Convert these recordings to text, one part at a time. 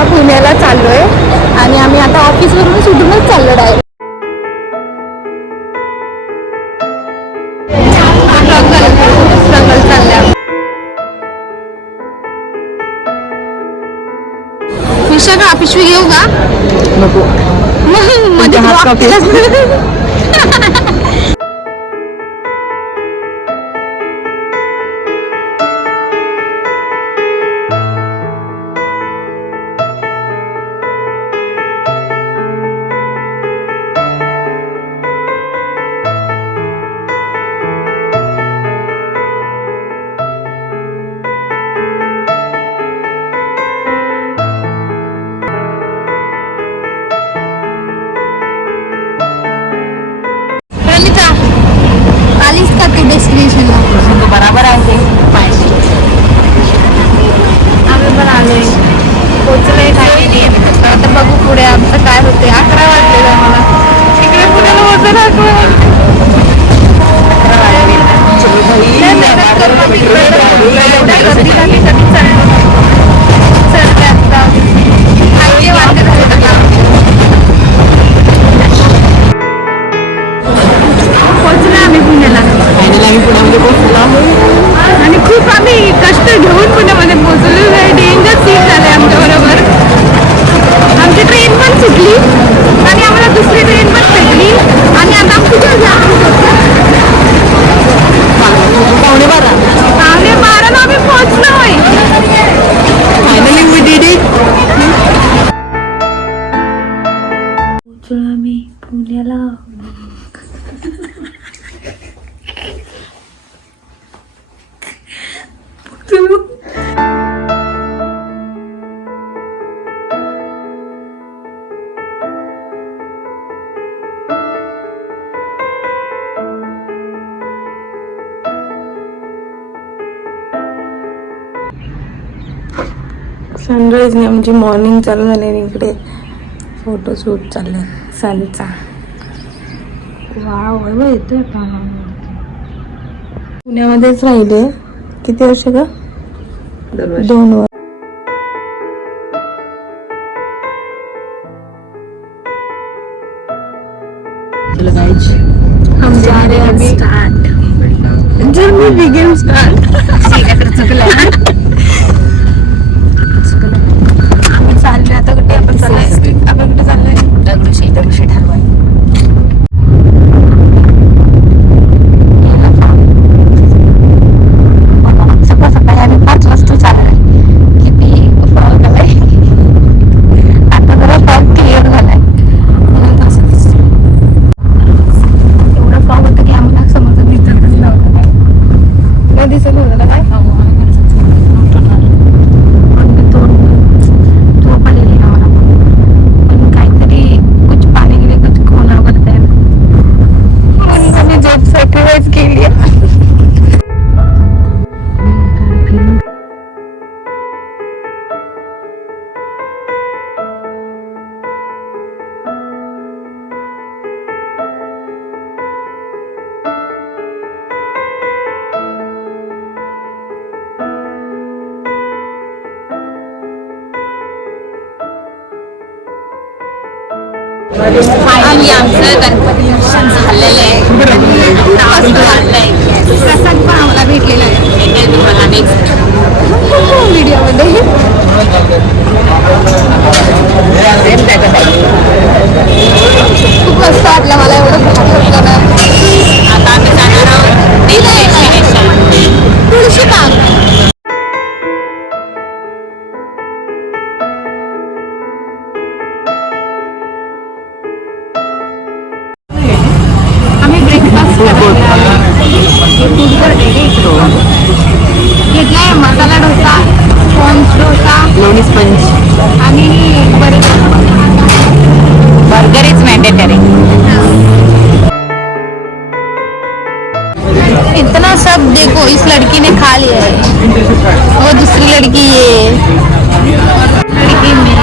आता पुण्याला चाललोय आणि आम्ही आता ऑफिसवरून सुटूनच चाललो डायरेक्ट. स्ट्रगल चालल्या. विशाखा पिशवी घेऊ का? नको. मध्ये आलीस का तू डेस्टिनेशनला? बराबर आहे ते. आम्ही पण आले, पोचले काही. आता बघू पुढे आमचं काय होते. 11 वाजलेलं आम्हाला इकडे पुण्याला पोहोचायला. पोहोचले आम्ही पुण्याला. पुण्यामध्ये पोहोचलो आणि खूप आम्ही कष्ट घेऊन पुण्यामध्ये पोहोचलो. डेंजर सीट झाले आमच्याबरोबर. आमची ट्रेन पण सुटली आणि आम्हाला दुसरी ट्रेन पण भेटली आणि आता कुठे पावणे 12 आम्ही पोहोचलोय. Finally we did it. पोहोचलो आम्ही पुण्याला. सनराईज नाही म्हणजे मॉर्निंग चालू झाले आणि इकडे फोटोशूट चालले सनचा. वाव येतोय पुण्यामध्येच राहिले. किती वर्ष का? 2 वर्ष. हम जा रहे हैं अभी. Journey begin start. आम्ही चाललोय आता. कुठे आपण चाललोय? आपण कुठे चाललोय? दगडूशेठ हलवाई. सकाळ सकाळी आम्ही 5 वाजता चाललोय. किती फॉग आलाय. आता जरा फॉग क्लिअर झालाय. एवढं फॉग होतं की आम्हाला समोर दिसतच नव्हतं. नाही दिसत होतं ना काय? आणि आमचं गणपती दर्शन झालेलं आहे. प्रसाद पण आम्हाला भेटलेला आहे तुम्हाला नेक्स्ट व्हिडिओमध्ये. खूप मस्त वाटलं मला. एवढं होतं ना. आता आम्ही जाणार आहोत डेस्टिनेशन तुळशीबाग. घेतलाय मसाला डोसा, स्पॉन्ज डोसा, लोणी स्पंज आणि बर्गर इज मॅन्डेटरी. इतना सब देखो इस लड़की ने खा लिया है. वो दूसरी लड़की ये लड़की में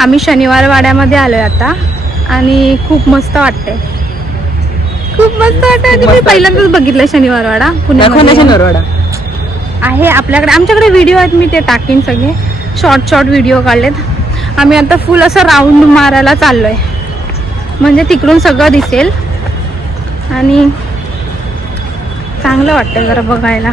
आम्ही शनिवार वाड्यामध्ये आलोय आता आणि खूप मस्त वाटतंय. खूप मस्त वाटतंय. मी मस्त पहिल्यांदाच बघितलं शनिवार वाडा दाखव ना पुण्यामध्ये. शनिवारवाडा. आहे आपल्याकडे, आमच्याकडे व्हिडिओ आहेत, मी ते टाकीन सगळे शॉर्ट व्हिडिओ काढलेत. आम्ही आता फुल असं राऊंड मारायला चाललोय, म्हणजे तिकडून सगळं दिसेल आणि चांगलं वाटतं जरा बघायला.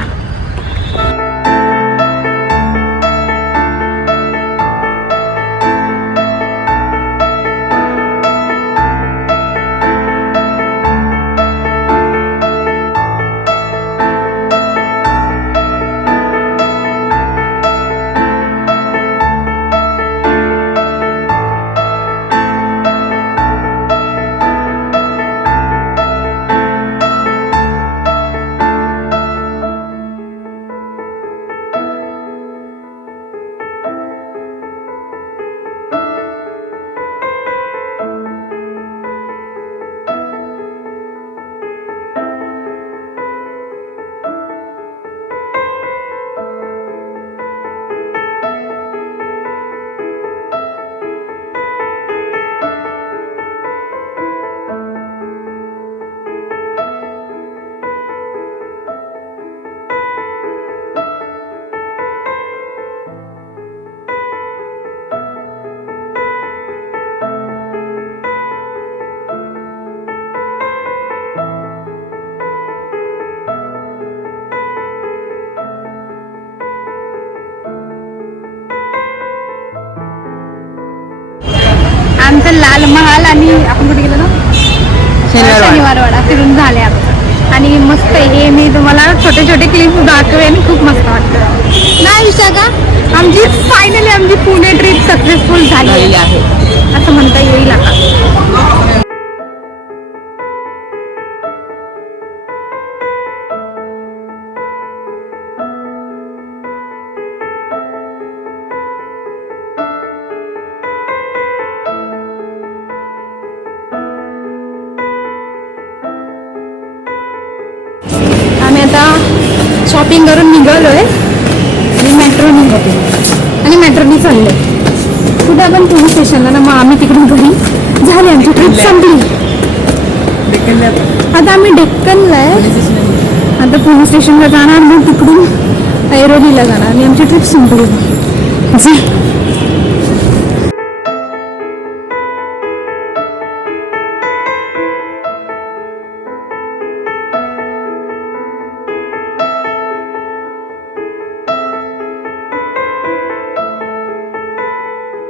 आमचं लाल महाल आणि आपण कुठे गेलो ना, शनिवार वाडा फिरून झाले आता. आणि मस्त हे मी तुम्हाला छोटे छोटे क्लिप्स दाखवेन, खूप मस्त वाटतं नाही विशाखा. आमची फायनली आमची पुणे ट्रिप सक्सेसफुल झालेली आहे असं म्हणता येईल आता. आम्ही आता शॉपिंग करून निघालोय आणि मेट्रो निघतो आणि मेट्रोनी चाललोय कुठे आपण पोलीस स्टेशनला ना. मग आम्ही तिकडून घरी झाली, आमची ट्रिप संपली. आता आम्ही डेक्कनला आहे, आता पोलीस स्टेशनला जाणार, मग तिकडून ऐरोलीला जाणार आणि आमची ट्रिप संपली.